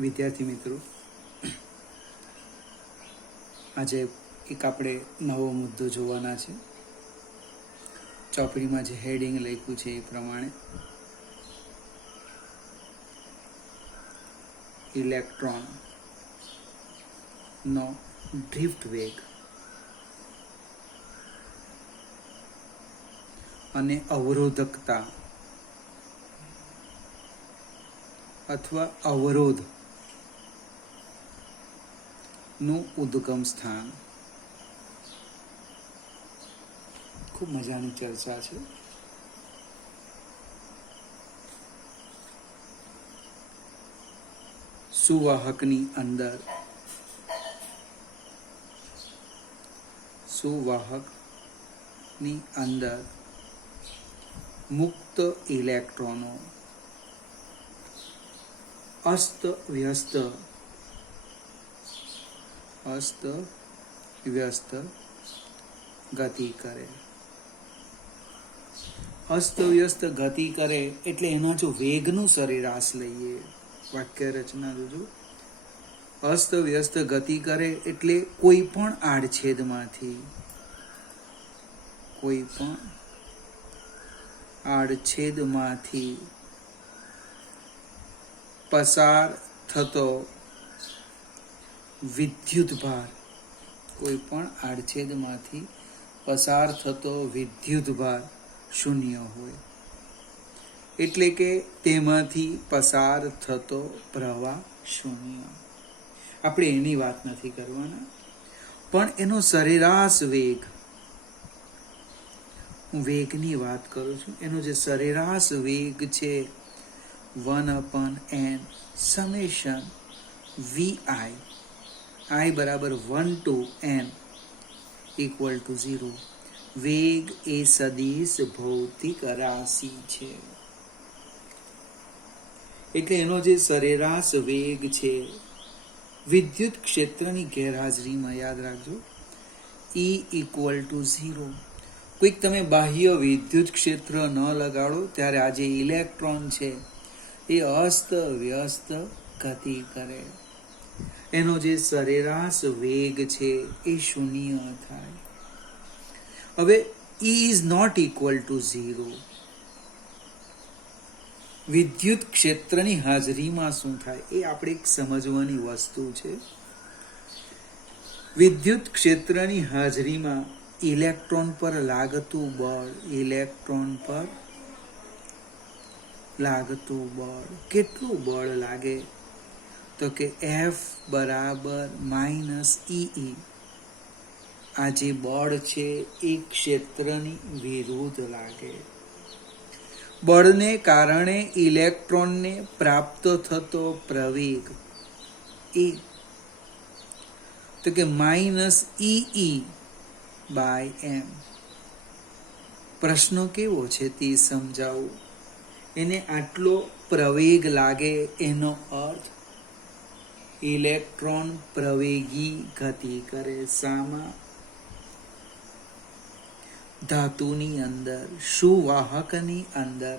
વિદ્યાર્થી મિત્રો, આજે એક આપણે નવો મુદ્દો જોવાના છે. ચોપડીમાં જે હેડિંગ લખ્યું છે એ પ્રમાણે ઇલેક્ટ્રોન નો ડ્રિફ્ટ વેગ અને અવરોધકતા અથવા અવરોધ નું ઉદ્ગમ સ્થાન. ખૂબ મજાની ચર્ચા છે. સુવાહકની અંદર મુક્ત ઇલેક્ટ્રોનો અસ્ત વ્યસ્ત ગતિ કરે. અસ્તવ્યસ્ત ગતિ કરે એટલે એના જો વેગનું સરેરાશ લઈએ, વાક્ય રચના જોજો. અસ્તવ્યસ્ત ગતિ કરે એટલે કોઈ પણ આડછેદમાંથી પસાર થતો વિદ્યુતભાર શૂન્ય હોય. એટલે કે તેમાંથી પસાર થતો પ્રવાહ શૂન્ય. આપણે એની વાત નથી કરવાના, પણ એનો સરેરાશ વેગ, હું વેગની વાત કરું છું. એનો જે સરેરાશ વેગ છે 1/n સમેશન vi, i બરાબર 1 to n equal to 0. વેગ એ સદિશ ભૌતિક રાશિ છે. એટલે એનો જે સરેરાશ વેગ છે વિદ્યુત ક્ષેત્રની ગેરહાજરીમાં, યાદ રાખજો, E equal to 0. કોઈક તમે બાહ્ય વિદ્યુત ક્ષેત્ર ન લગાડો ત્યારે આ જે ઇલેક્ટ્રોન છે એ અસ્ત વ્યસ્ત ગતિ કરે. એનો જે સરેરાશ વેગ છે એ શૂન્ય થાય. હવે E is not equal to 0. વિદ્યુત ક્ષેત્રની હાજરીમાં શું થાય એ આપણે એક સમજવાની વસ્તુ છે. વિદ્યુત ક્ષેત્રની હાજરીમાં ઇલેક્ટ્રોન પર લાગતું બળ કેટલું બળ લાગે? તો કે F બરાબર -EE. આ જે બળ છે એ ક્ષેત્રની વિરુદ્ધ લાગે. બળને કારણે ઇલેક્ટ્રોનને પ્રાપ્ત થતો પ્રવેગ એ તો કે -EE/m. પ્રશ્ન કેવો છે તે સમજાવું. એને આટલો પ્રવેગ લાગે એનો અર્થ ઇલેક્ટ્રોન પ્રવેગી ગતિ કરે. શામાં? ધાતુની અંદર, સુવાહકની અંદર.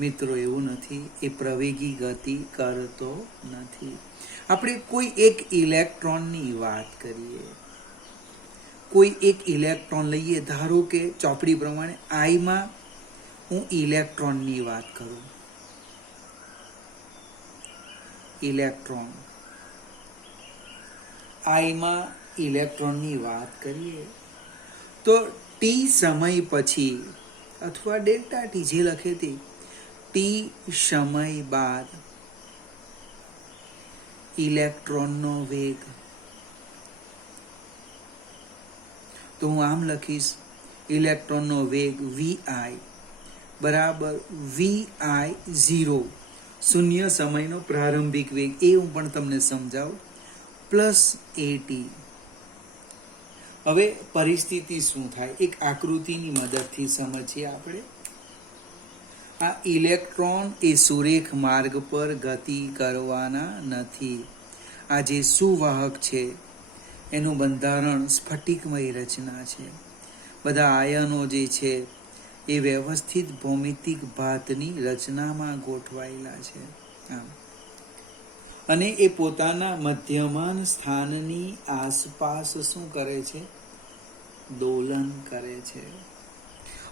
મિત્રો એવું નથી, એ પ્રવેગી ગતિ કરતો નથી. આપણે કોઈ એક ઇલેક્ટ્રોનની વાત કરીએ, કોઈ એક ઇલેક્ટ્રોન લઈએ. ધારો કે ચોપડી પ્રમાણે આઈમાં હું ઇલેક્ટ્રોનની વાત કરું. આઈમાં ઇલેક્ટ્રોનની વાત કરીએ તો ટી સમય પછી, અથવા ડેલ્ટા ટી જે લખે તે, ટી સમય બાદ ઇલેક્ટ્રોનનો વેગ, તો હું આમ લખીશ, ઇલેક્ટ્રોનનો વેગ vi બરાબર vi0, શૂન્ય સમયનો પ્રારંભિક વેગ, એ હું પણ તમને સમજાવું, પ્લસ AT. હવે પરિસ્થિતિ શું થાય એક આકૃતિની મદદથી સમજીએ આપણે. આ ઇલેક્ટ્રોન એ સુરેખ માર્ગ પર ગતિ કરવાના નથી. આ જે સુવાહક છે એનું બંધારણ સ્ફટિકમય રચના છે. બધા આયનો જે છે એ વ્યવસ્થિત ભૌમિતિક ભાતની રચનામાં ગોઠવાયેલા છે. અને એ પોતાના મધ્યમાન સ્થાનની આસપાસ શું કરે છે? દોલન કરે છે.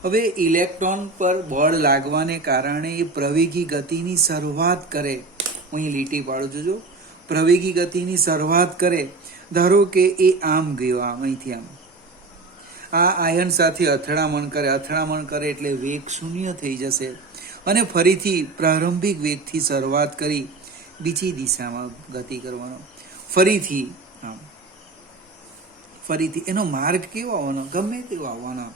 હવે ઇલેક્ટ્રોન પર બળ લાગવાને કારણે એ પ્રવેગી ગતિની શરૂઆત કરે. હું અહીં લીટી પાડું છું, જો પ્રવેગી ગતિની શરૂઆત કરે. ધારો કે એ આમ ગયો, આમ અહીંથી આમ, આ આયન સાથે અથડામણ કરે એટલે વેગ શૂન્ય થઈ જશે અને ફરીથી પ્રારંભિક વેગથી શરૂઆત કરી બીજી દિશામાં ગતિ કરવાનો. ફરીથી એનો માર્ગ કેવો આવવાનો? ગમે તેવો આવવાનો.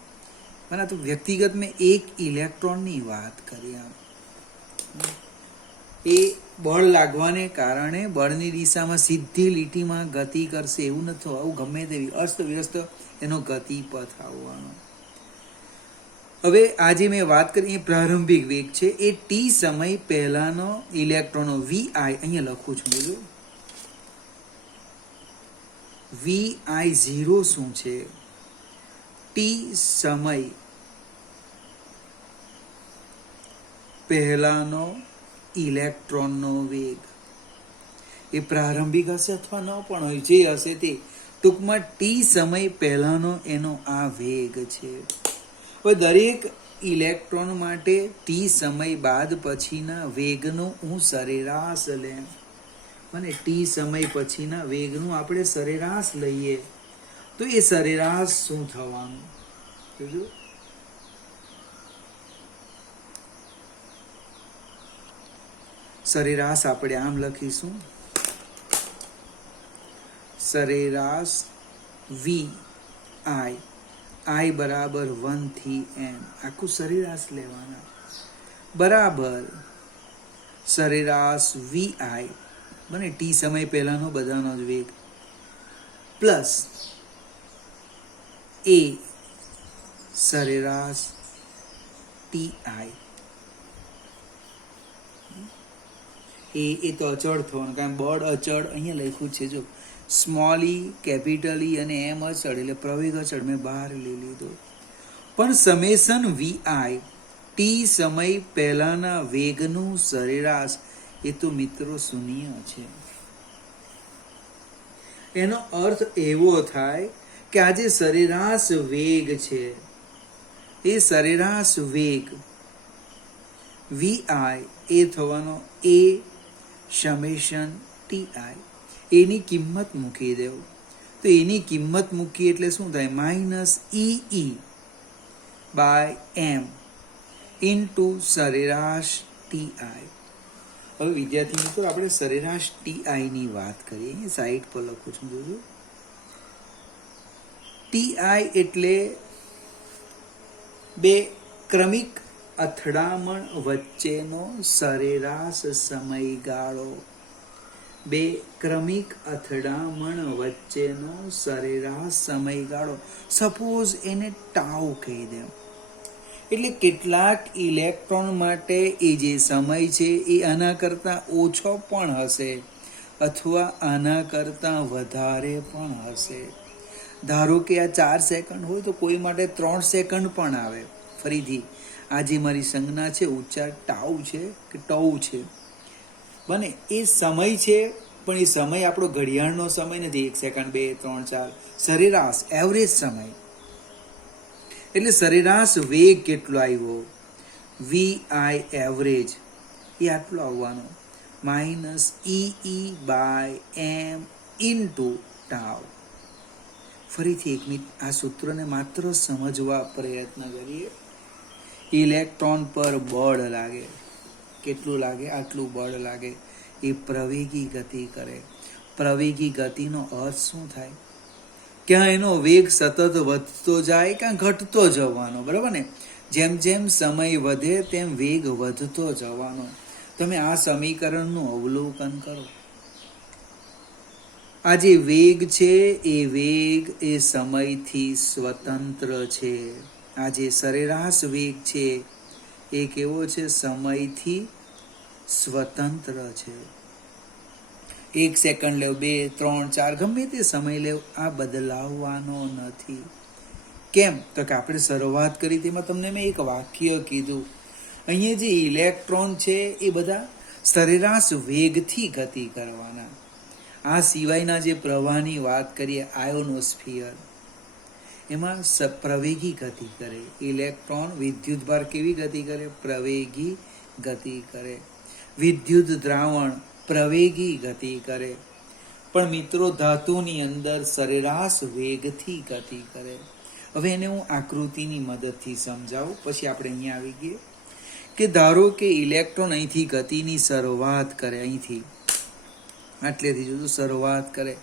અને તો વ્યક્તિગત મેં એક ઇલેક્ટ્રોનની વાત કરી. એ બળ લાગવાને કારણે બળની દિશામાં સીધી લીટીમાં ગતિ કરશે એવું નથી. આવું ગમે તેવી અસ્તવ્યસ્ત એનો ગતિપથ આવવાનો. હવે આજે મેં વાત કરી એ પ્રારંભિક વેગ છે. એ ટી સમય પહેલાનો ઇલેક્ટ્રોનો વી આઈ અહીંયા લખું છું. જોજો વી આઈ 0 શું છે? ટી સમય પહેલાનો ઇલેક્ટ્રોનનો વેગ. એ પ્રારંભિક હશે અથવા ન પણ હોય, જે હશે તે. ટૂંકમાં ટી સમય પહેલાનો એનો આ વેગ છે. હવે દરેક ઇલેક્ટ્રોન માટે ટી સમય બાદ પછીના વેગનો હું સરેરાશ લેમ. અને ટી સમય પછીના વેગનું આપણે સરેરાશ લઈએ તો એ સરેરાશ શું થવાનું? જોજો સરેરાશ આપણે આમ લખીશું, સરેરાશ વી આઈ, આઈ બરાબર 1 થી n, આખું સરેરાશ લેવાના, બરાબર સરેરાશ વી આઈ બને ટી સમય પહેલાનો બધાનો જ વેગ પ્લસ એ સરેરાશ ટી આઈ. એ તો અચળ થવાનું, કારણ બળ અચળ અહીંયા લખ્યું છે. જો સ્મોલ ઈ, કેપિટલ ઈ અને એમ અચળ, એટલે પ્રવેગ અચળ મેં બહાર લઈ લીધો. પણ સમેશન વી આઈ ટી સમય પહેલાના વેગનું સરેરાશ એ તો મિત્રો શૂન્ય છે. એનો અર્થ એવો થાય કે આ જે સરેરાશ વેગ છે એ સરેરાશ વેગ વી આઈ એ થવાનો એ સમેશન ટી આઈ. એની કિંમત મૂકી દેવું તો એની કિંમત મૂકી એટલે શું થાય? Minus E by M into સરેરાશ ટી આઈ. હવે વિદ્યાર્થી મિત્રો આપણે સરેરાશ ટી આઈ ની વાત કરીએ. સાઈડ પર લખું છું, જોજો ટી આઈ એટલે બે ક્રમિક અથડામણ વચ્ચેનો સરેરાશ સમયગાળો. બે ક્રમિક અથડામણ વચ્ચેનો સરેરાશ સમયગાળો. સપોઝ એને ટાઉ કહી દે. એટલે કેટલાક ઇલેક્ટ્રોન માટે એ જે સમય છે એ આના કરતાં ઓછો પણ હશે અથવા આના કરતાં વધારે પણ હશે. ધારો કે આ 4 સેકન્ડ હોય તો કોઈ માટે 3 સેકન્ડ પણ આવે. ફરીથી આ જે મારી સંજ્ઞા છે ઉચ્ચાર ટાઉ છે કે ટઉ છે બને એ સમય છે, પણ એ સમય આપણો ઘડિયાળનો સમય નથી. 1 સેકન્ડ 2 3 4 સરેરાશ એવરેજ સમય. એટલે સરેરાશ વેગ કેટલો આવ્યો? વી આઈ એવરેજ એ આટલો આવવાનો, minus E by M into tau. ફરીથી એક મિનિટ આ સૂત્રને માત્ર સમજવા પ્રયત્ન કરીએ. ઇલેક્ટ્રોન પર બળ લાગે, કેટલું લાગે? આટલું બળ લાગે. એ પ્રવેગી ગતિ કરે. પ્રવેગી ગતિનો અર્થ શું થાય? ક્યાં એનો વેગ સતત વધતો જાય ક્યાં ઘટતો જવાનો, બરાબર ને? જેમ જેમ સમય વધે તેમ વેગ વધતો જવાનો. તમે આ સમીકરણનું અવલોકન કરો. આ જે વેગ છે એ વેગ એ સમયથી સ્વતંત્ર છે. આ જે સરેરાશ વેગ છે એ કેવો છે? સમયથી સ્વતંત્ર છે. 1 સેકન્ડ લેવ, 2 3 4 ગમે તે સમય લેવ, આ બદલાવવાનો નથી. કેમ? તો કે આપણે શરૂઆત કરી તેમાં તમને મેં એક વાક્ય કીધું. અહીંયા જે ઇલેક્ટ્રોન છે એ બધા સરેરાશ વેગથી ગતિ કરવાના. આ સિવાયના જે પ્રવાહની વાત કરીએ, આયોનોસ્ફિયર, એમાં પ્રવેગી ગતિ કરે. ઇલેક્ટ્રોન વિદ્યુતભાર કેવી ગતિ કરે? પ્રવેગી ગતિ કરે. વિદ્યુત દ્રાવણ પ્રવેગી ગતિ કરે. પણ મિત્રો, ધાતુની અંદર સરેરાશ વેગથી ગતિ કરે. હવે એને હું આકૃતિની મદદથી સમજાવું, પછી આપણે અહીંયા આવી ગઈએ કે ધારો કે ઇલેક્ટ્રોન અહીંથી ગતિની શરૂઆત કરે, અહીંથી આટલેથી જો શરૂઆત કરે,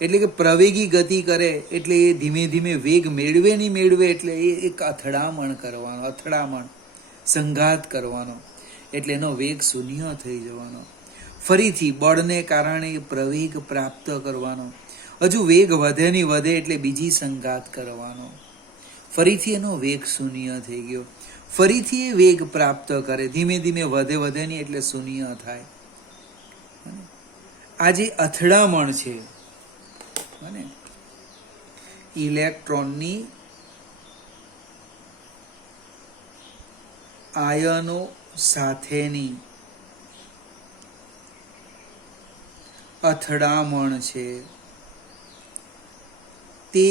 એટલે કે પ્રવેગી ગતિ કરે, એટલે એ ધીમે ધીમે વેગ મેળવે નહીં મેળવે, એટલે એ એક અથડામણ કરવાનો, અથડામણ સંઘાત કરવાનો, એટલે એનો વેગ શૂન્ય થઈ જવાનો. ફરીથી બળને કારણે પ્રવેગ પ્રાપ્ત કરવાનો, હજુ વેગ વધે નહીં, વધે એટલે બીજી સંઘાત કરવાનો, ફરીથી એનો વેગ શૂન્ય થઈ ગયો, ફરીથી એ વેગ પ્રાપ્ત કરે, ધીમે ધીમે વધે વધે નહીં એટલે શૂન્ય થાય. આ જે અથડામણ છે ઇલેક્ટ્રોનની આયનો સાથેની અથડામણ છે, તે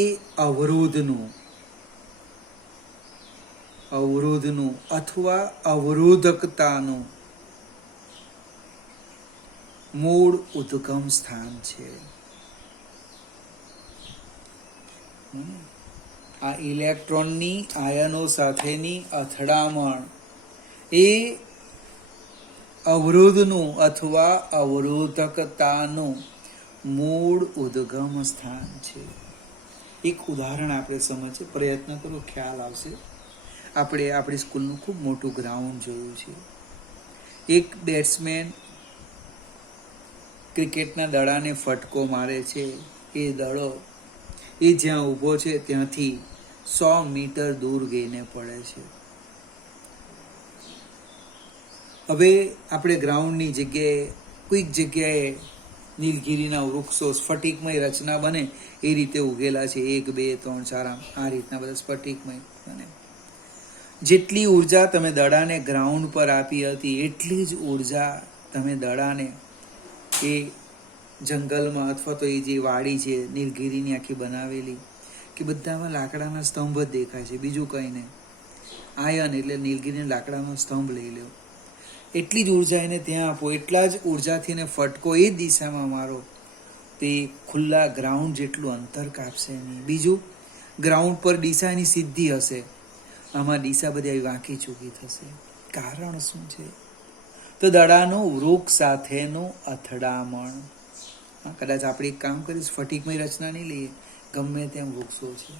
અવરોધનું અથવા અવરોધકતાનું મૂળ ઉદ્ગમ સ્થાન છે. આ ઇલેક્ટ્રોનની આયનો સાથેની અથડામણ એ અવરોધનું અથવા અવરોધકતાનું મૂળ ઉદ્ગમ સ્થાન છે. એક ઉદાહરણ આપણે સમજીએ, પ્રયત્ન કરો, ખ્યાલ આવશે. આપણે આપણી સ્કૂલનું ખૂબ મોટું ગ્રાઉન્ડ જોયું છે. એક બેટ્સમેન ક્રિકેટના દડાને ફટકો મારે છે. એ દડો એ જ્યાં ઊભો છે ત્યાંથી 100 મીટર દૂર ગઈને પડે છે. હવે આપણે ગ્રાઉન્ડની જગ્યાએ કોઈક જગ્યાએ નીલગિરીના વૃક્ષો સ્ફટિકમય રચના બને એ રીતે ઉગેલા છે, 1 2 3 4 આ રીતના બધા સ્ફટિકમય બને. જેટલી ઉર્જા તમે દડાને ગ્રાઉન્ડ પર આપી હતી એટલી જ ઉર્જા તમે દડાને એ જંગલમાં અથવા તો એ જે વાડી છે નીલગિરીની આખી બનાવેલી, કે બધામાં લાકડાના સ્તંભ જ દેખાય છે, બીજું કંઈ નહીં. આયન એટલે નીલગિરીના લાકડાનો સ્તંભ લઈ લો, એટલી જ ઉર્જા એને ત્યાં આપો, એટલા જ ઉર્જાથી એને ફટકો એ જ દિશામાં મારો, તે ખુલ્લા ગ્રાઉન્ડ જેટલું અંતર કાપશે નહીં. બીજું, ગ્રાઉન્ડ પર દિશા એની સીધી હશે, આમાં દિશા બધી આવી વાંકી ચૂકી થશે. કારણ શું છે? તો દડાનું વૃક્ષ સાથેનું અથડામણ. કદાચ આપણે એક કામ કરીએ, સ્ફટિકમય રચના નહીં લઈએ, ગમે તેમ વૃક્ષો છે,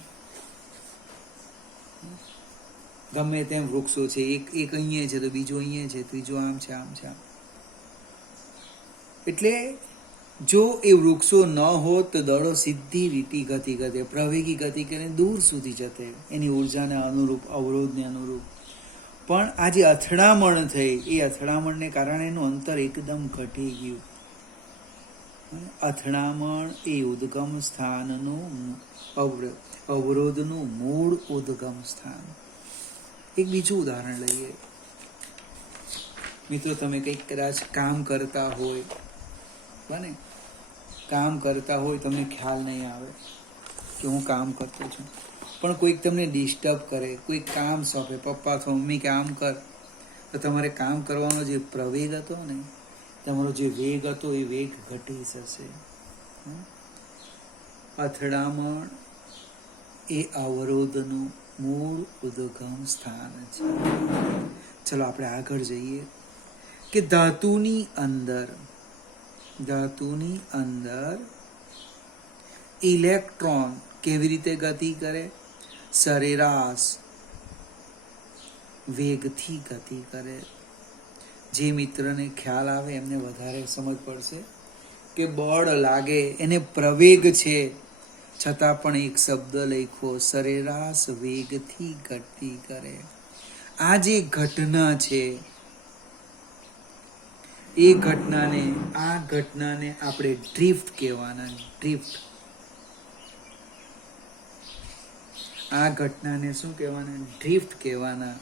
ગમે તેમ વૃક્ષો છે, એક અહીંયા છે તો બીજું અહીંયા છે, ત્રીજું આમ છે, આમ છે. એટલે જો એ વૃક્ષો ન હોત તો દડો સીધી રીતિ ગતિ કરે, પ્રવેગી ગતિ કરીને દૂર સુધી જતે, એની ઉર્જાને અનુરૂપ, અવરોધને અનુરૂપ. પણ આ જે અથડામણ થઈ, એ અથડામણને કારણે એનું અંતર એકદમ ઘટી ગયું. અથડામણ એ ઉદ્ગમ સ્થાનનું અવરોધનું મૂળ ઉદ્ગમ સ્થાન. એક બીજું ઉદાહરણ લઈએ. મિત્રો, તમે કંઈક કદાચ કામ કરતા હોય, બને કામ કરતા હોય, તમને ખ્યાલ નહીં આવે કે હું કામ કરતો છું, પણ કોઈક તમને ડિસ્ટર્બ કરે, કોઈ કામ સોંપે, પપ્પા અથવા મમ્મી કે આમ કર, તો તમારે કામ કરવાનો જે પ્રવેગ હતો ને, તમારો જે વેગ હતો એ વેગ ઘટી જશે. અથડામણ એ અવરોધનું મૂળ ઉદ્ગમ સ્થાન છે. ચલો આપણે આગળ જઈએ કે ધાતુની અંદર ઇલેક્ટ્રોન કેવી રીતે ગતિ કરે? સરેરાશ વેગથી ગતિ કરે. જે મિત્રને ખ્યાલ આવે એમને વધારે સમજ પડશે કે બળ લાગે, એને પ્રવેગ છે, છતાં પણ એક શબ્દ લખ્યો, સરેરાશ વેગથી ગતિ કરે. આ જે ઘટના છે, એ ઘટનાને આપણે ડ્રિફ્ટ કહેવાના. ડ્રિફ્ટ, આ ઘટનાને શું કહેવાના? ડ્રિફ્ટ કહેવાના.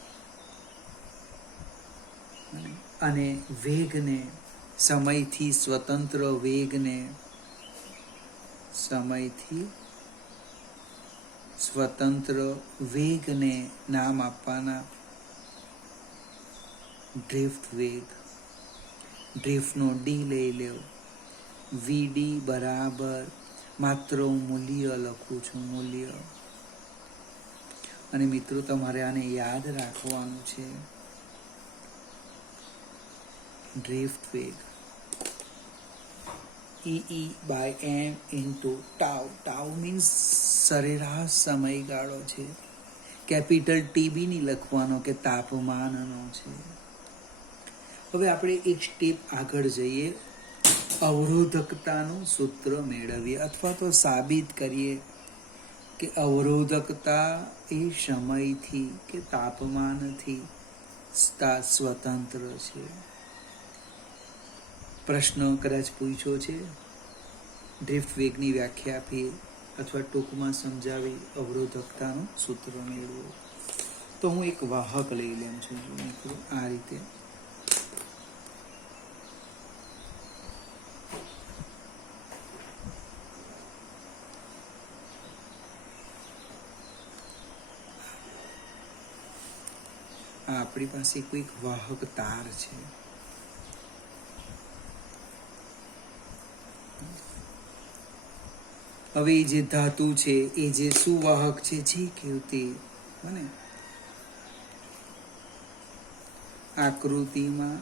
અને વેગને, સમયથી સ્વતંત્ર વેગને, સમયથી સ્વતંત્ર વેગને નામ આપવાના. ડ્રિફ્ટ વેગ. ડ્રિફ્ટનો ડી લઈ લેવો. વીડી બરાબર, માત્ર હું મૂલ્ય લખું છું, મૂલ્ય. અને મિત્રો તમારે આને યાદ રાખવાનું છે. ડ્રિફ્ટ વેગ EE/m into tau. Tau means સરેરાશ સમયગાળો છે. કેપિટલ TB નહીં લખવાનો કે તાપમાનનો છે. હવે આપણે એક સ્ટેપ આગળ જઈએ, અવરોધકતાનું સૂત્ર મેળવીએ અથવા તો સાબિત કરીએ કે અવરોધકતા એ સમયથી કે તાપમાનથી સ્વતંત્ર છે. પ્રશ્ન કદાચ પૂછ્યો છે, ડ્રિફ્ટ વેગની વ્યાખ્યા આપીએ અથવા ટૂંકમાં સમજાવી અવરોધકતાનું સૂત્ર મેળવો. તો હું એક વાહક લઈ લઉં છું મિત્રો, આ રીતે. આપણી પાસે કોઈક વાહક તાર છે. હવે એ જે ધાતુ છે, એ જે સુવાહક છે, જે કેવતી બને આકૃતિમાં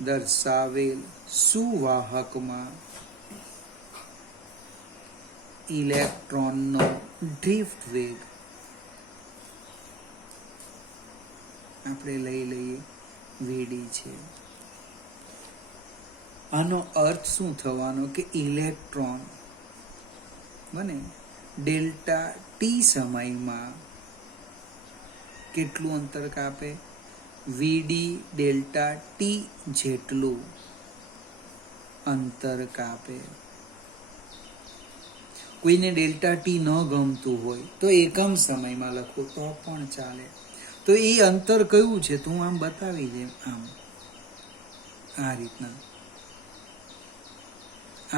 દર્શાવેલ સુવાહકમાં ઇલેક્ટ્રોનનો ડ્રિફ્ટ વેગ આપણે લઈ લઈએ વીડી છે. આનો અર્થ શું થવાનો કે ઇલેક્ટ્રોન બને ડેલ્ટા ટી સમયમાં કેટલું અંતર કાપે? વીડી ડેલ્ટા ટી જેટલું અંતર કાપે. કોઈને ડેલ્ટા ટી ન ગમતું હોય તો એકમ સમયમાં લખો તો પણ ચાલે. તો એ અંતર કયું છે તો હું આમ બતાવી દઉં. આમ આ રીતના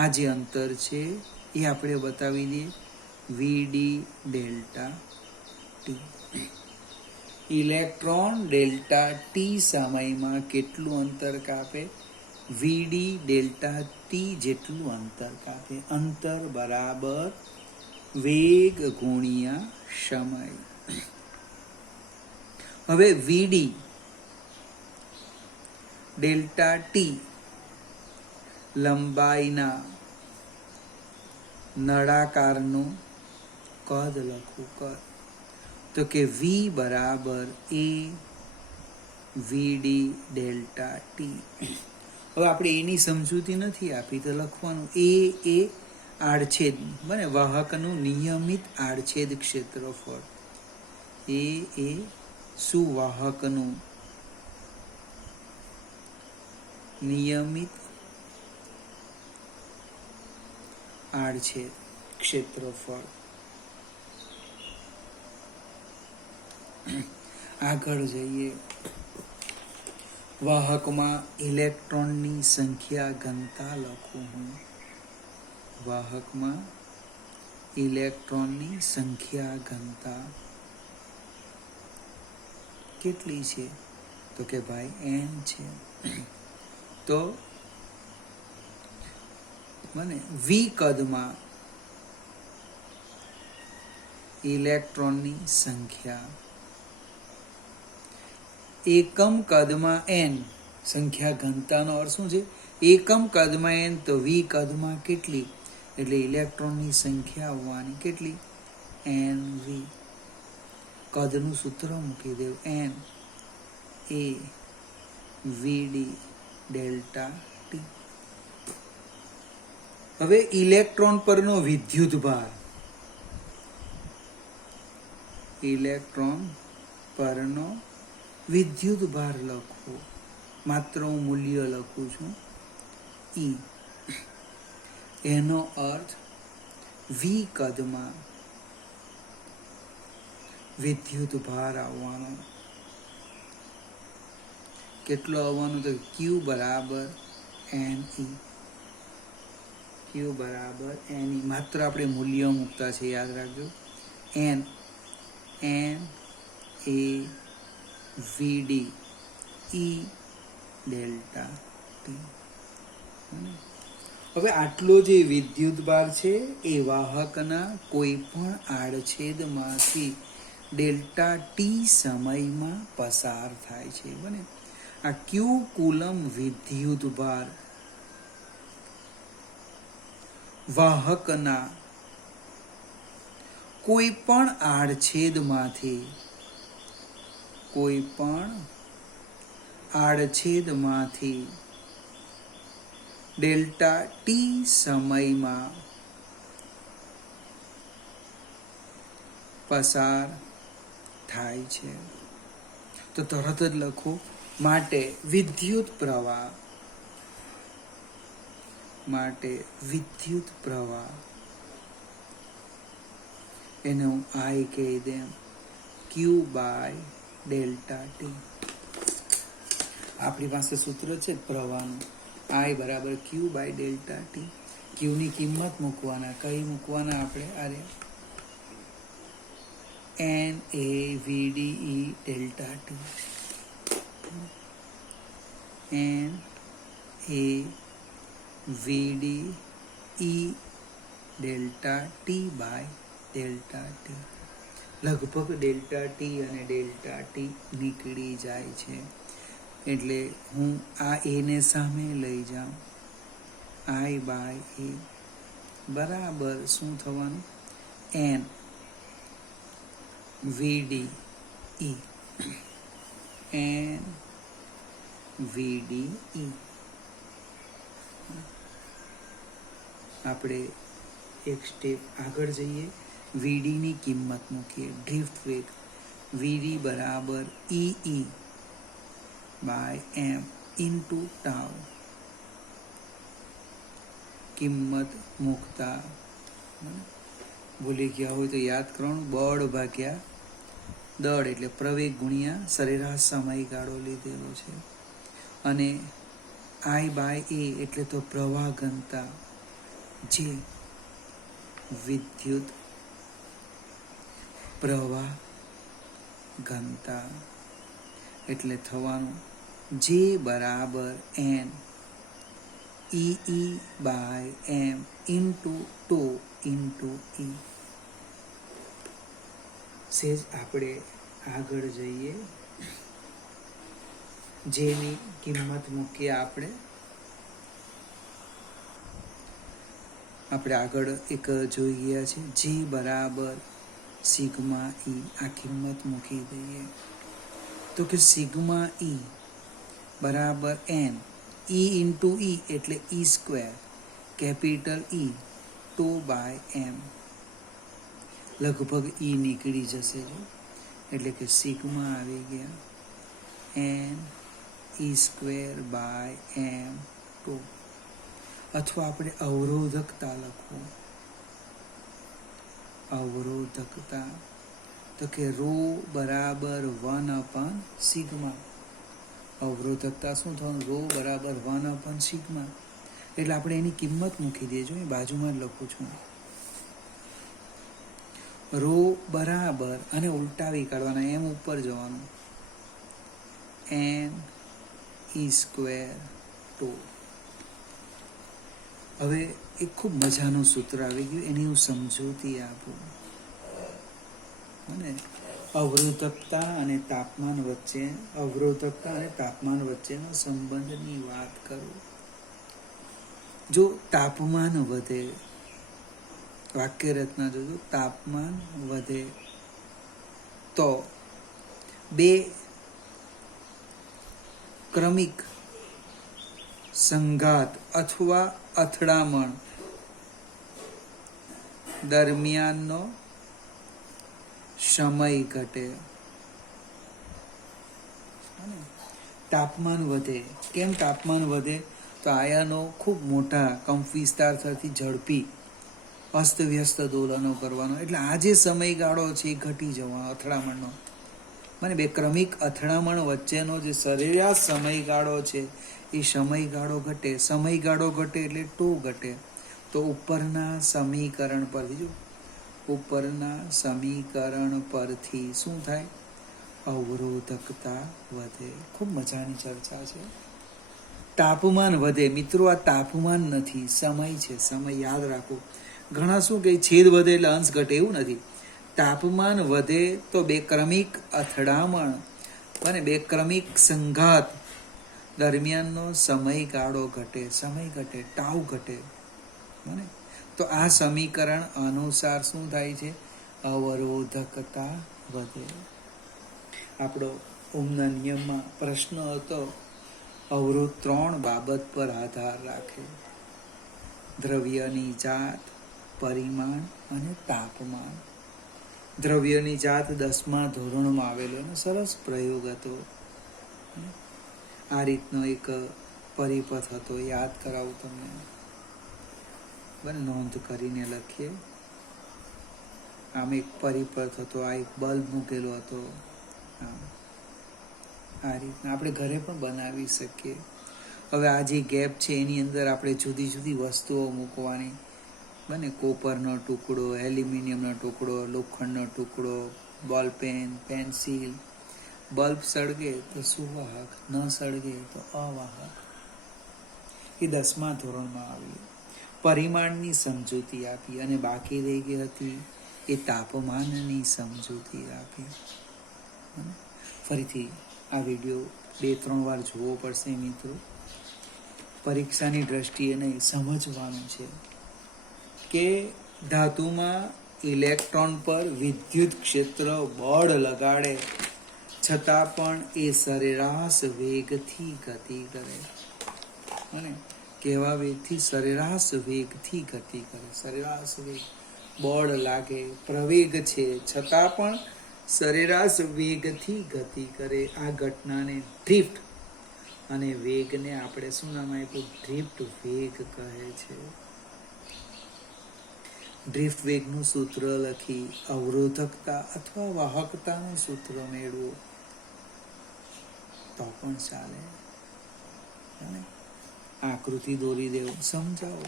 આ જે અંતર છે એ આપણે બતાવી દઈએ. V d delta t. Electron delta t સમયમાં કેટલું અંતર કાપે? વીડી ડેલ્ટા ટી જેટલું અંતર કાપે. અંતર બરાબર વેગ ગુણ્યા સમય. હવે વીડી ડેલ્ટા ટી લંબાઈના નળાકારનું કદ લખવું. કદ તો કે વી બરાબર એ વીડી ડેલ્ટા ટી. હવે આપણે એની સમજૂતી નથી આપી તો લખવાનું એ આડછેદ બને વાહકનું નિયમિત આડછેદ ક્ષેત્રફળ. એ સુવાહકનું નિયમિત આડછેદ ક્ષેત્રફળ. આગળ જઈએ. વાહકમાં ઇલેક્ટ્રોનની સંખ્યા ઘનતા લખું હું. વાહકમાં ઇલેક્ટ્રોનની સંખ્યા ઘનતા કેટલી છે તો કે ભાઈ n છે. તો મને વી કદમાં ઇલેક્ટ્રોનની સંખ્યા, એકમ કદમાં n, સંખ્યા ઘનતાનો અર્થ શું છે? એકમ કદમાં n તો વી કદમાં કેટલી, એટલે ઇલેક્ટ્રોનની સંખ્યા આવવાની કેટલી? nv. કદનું સૂત્ર મૂકી દેવું n એ વીડી ડેલ્ટા ટી. હવે ઇલેક્ટ્રોન પરનો વિદ્યુત ભાર, ઇલેક્ટ્રોન પરનો વિદ્યુત ભાર લખવો. માત્ર હું મૂલ્ય લખું છું E. એનો અર્થ વી કદમાં વિદ્યુત ભાર આવવાનો. કેટલો આવવાનો? તો ક્યુ બરાબર એન ઈ. ક્યુ બરાબર એન ઈ. માત્ર આપણે મૂલ્યો મૂકતા છે, યાદ રાખજો. N N A V D E delta T. હવે આટલો જે વિદ્યુત ભાર છે એ વાહકના કોઈ પણ આડછેદમાંથી ડેલ્ટા ટી સમયમાં પસાર થાય છે. બને આ ક્યુ કુલમ વિદ્યુત ભાર વાહકના કોઈ પણ આડછેદમાંથી ડેલ્ટા ટી સમયમાં પસાર થાય છે. તો તરત જ લખો, માટે વિદ્યુત પ્રવાહ એને હું આઈ કહી દેમ, ક્યુ બાય ડેલ્ટા ટી. આપણી પાસે સૂત્ર છે પ્રવાહનું, આઈ બરાબર ક્યુ બાય ડેલ્ટા ટી. ક્યુની કિંમત મૂકવાના, કઈ મૂકવાના આપણે? અરે N A V D E delta T. N A V D E delta T by delta T. લગભગ ડેલ્ટા ટી અને ડેલ્ટા ટી નીકળી જાય છે, એટલે હું આ એને સામે લઈ જાઉં. આઈ બાય એ બરાબર શું થવાનું? N V D E. N V D E. આપણે એક સ્ટેપ આગળ જઈએ, વીડીની કિંમત મૂકીએ. ડ્રિફ્ટ વેગ વીડી બરાબર ઈ બાય એમ ઇન્ટુ ટાઉ. કિંમત મૂકતા ભૂલી ગયા હોય તો યાદ કરવાનું, બળ ભાગ્યા દળ એટલે પ્રવેગ ગુણ્યા સરેરાશ સમયગાળો લીધેલો છે. અને આઈ બાય એ એટલે તો પ્રવાહ ઘનતા, જે વિદ્યુત પ્રવાહ ઘનતા એટલે થવાનું જે બરાબર n e by M into tau into e. સેજ આપણે આગળ જઈએ, જેની કિંમત મૂકીએ આપણે આગળ એક જોઈ ગયા છે, જે બરાબર સિગ્મા ઈ. આ કિંમત મૂકી દઈએ તો કે સિગ્મા ઈ બરાબર એન ઈ ઇન્ટુ ઈ એટલે e square, capital e tau by m. લગભગ ઈ નીકળી જશે, એટલે કે સિગ્મા આવી ગયા n e square by m tau. અથવા આપણે અવરોધકતા લખવું, અવરોધકતા તો કે રો બરાબર 1/સિગ્મા. અવરોધકતા શું થવાનું? રો બરાબર 1/સિગ્મા. એટલે આપણે એની કિંમત મૂકી દેજો, એ બાજુમાં જ લખું છું. રો બરાબર, અને ઉલટાવી કાઢવાના, એમ ઉપર જવાનું, એન ઈ સ્ક્વેર ટુ. હવે એક ખૂબ મજાનું સૂત્ર આવી ગયું, એની હું સમજૂતી આપું. અને અવરોધકતા અને તાપમાન વચ્ચેનો સંબંધની વાત કરું. જો તાપમાન વધે, વાક્ય રચના જોજો, તાપમાન વધે તો બે ક્રમિક સંઘાત અથવા અથડામણ દરમિયાનનો સમય ઘટે. તાપમાન વધે, કેમ તાપમાન વધે? તો આયનો ખૂબ મોટા કંપ વિસ્તારથી ઝડપી અસ્તવ્યસ્ત દોલનો કરવાનો, એટલે આ જે સમયગાળો છે એ ઘટી જવાનો અથડામણનો. મને બે ક્રમિક અથડામણ વચ્ચેનો જે સરેરાશ સમયગાળો છે એ સમયગાળો ઘટે. સમયગાળો ઘટે એટલે ટો ઘટે. તો ઉપરના સમીકરણ પર બીજું ઉપરના સમીકરણ પરથી શું થાય? અવરોધકતા વધે. ખૂબ મજાની ચર્ચા છે. તાપમાન વધે. મિત્રો આ તાપમાન નથી, સમય છે. સમય યાદ રાખો. ઘણા શું કે છેદ વધે એટલે અંશ ઘટે, એવું નથી. તાપમાન વધે તો બે ક્રમિક અથડામણ અને બે ક્રમિક સંઘાત દરમિયાનનો સમયગાળો ઘટે. સમય ઘટે, ટાવ ઘટે. બને તો આ સમીકરણ અનુસાર શું થાય છે? અવરોધકતા વધે. આપણો ઓમના નિયમમાં પ્રશ્ન હતો, અવરોધ 3 બાબત પર આધાર રાખે: દ્રવ્યની જાત, પરિમાણ અને તાપમાન. દ્રવ્યની જાત 10મા ધોરણમાં આવેલો અને સરસ પ્રયોગ હતો. આ રીતનો એક પરિપથ હતો, યાદ કરાવું તમને. બને નોંધ કરીને લખીએ. આમ એક પરિપથ હતો, આ એક બલ્બ મૂકેલો હતો. આ રીતના આપણે ઘરે પણ બનાવી શકીએ. હવે આ જે ગેપ છે એની અંદર આપણે જુદી જુદી વસ્તુઓ મૂકવાની. બને કોપરનો ટુકડો, એલ્યુમિનિયમનો ટુકડો, લોખંડનો ટુકડો, બોલપેન, પેન્સિલ. બલ્બ સળગે તો સુવાહક, ન સળગે તો અવાહક. એ 10મા ધોરણમાં આવ્યું. પરિમાણની સમજૂતી આપી અને બાકી રહી ગઈ હતી એ તાપમાનની સમજૂતી આપી. ફરીથી આ વિડીયો 2-3 વાર જોવો પડશે મિત્રો. પરીક્ષાની દ્રષ્ટિએ નહીં, સમજવાનું છે કે ધાતુમાં ઇલેક્ટ્રોન પર વિદ્યુત ક્ષેત્ર બળ લગાડે છતાં પણ એ સરેરાશ વેગથી ગતિ કરે. અને કેવા વેગથી? સરેરાશ વેગથી ગતિ કરે. સરેરાશ વેગ, બળ લાગે, પ્રવેગ છે છતાં પણ સરેરાશ વેગથી ગતિ કરે. આ ઘટનાને ડ્રિફ્ટ અને વેગને આપણે શું નામ આપ્યું? ડ્રિફ્ટ વેગ કહે છે. ડ્રિફ્ટ વેગનું સૂત્ર લખી અવરોધકતા અથવા વાહકતાનું સૂત્ર મેળવો તો પણ ચાલે. આકૃતિ દોરી દેવો, સમજાવો.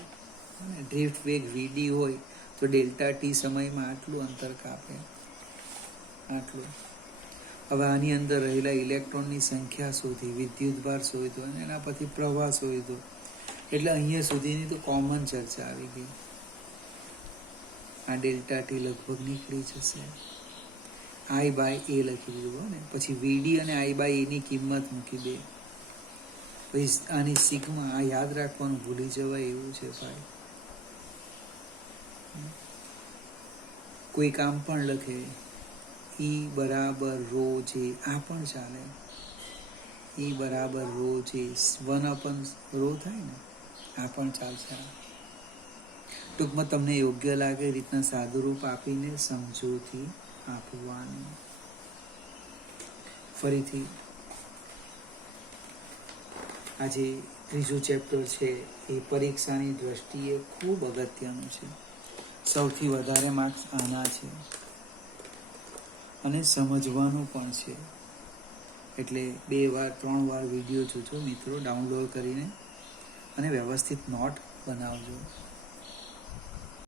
ડ્રિફ્ટ વેગ વીડી હોય તો ડેલ્ટા ટી સમયમાં આટલું અંતર કાપે, આટલું. હવે આની અંદર રહેલા ઇલેક્ટ્રોનની સંખ્યા શોધી, વિદ્યુતભાર શોધ્યો અને એના પછી પ્રવાહ શોધ્યો. એટલે અહીંયા સુધીની તો કોમન ચર્ચા આવી ગઈ. આ ડેલ્ટા ટી લગભગ નીકળી જશે. I/A લખી દીધું ને, પછી વીડી અને I/A ની કિંમત મૂકી દે. પછી આની સિગ્મા, આ યાદ રાખવાનું, ભૂલી જવાય એવું છે ભાઈ. કોઈ કામ પણ લખે E બરાબર ρ J, આ પણ ચાલે. E બરાબર ρ J, 1/ρ થાય ને, આ પણ ચાલશે. ટૂંકમાં તમને યોગ્ય લાગે એ રીતના સાદુરૂપ આપીને સમજૂતી આપવાનું. ફરીથી આજે 3જું ચેપ્ટર છે એ પરીક્ષાની દ્રષ્ટિએ ખૂબ અગત્યનું છે. સૌથી વધારે માર્ક્સ આના છે અને સમજવાનું પણ છે. એટલે 2 વાર 3 વાર વિડીયો જોજો મિત્રો, ડાઉનલોડ કરીને, અને વ્યવસ્થિત નોટ બનાવજો.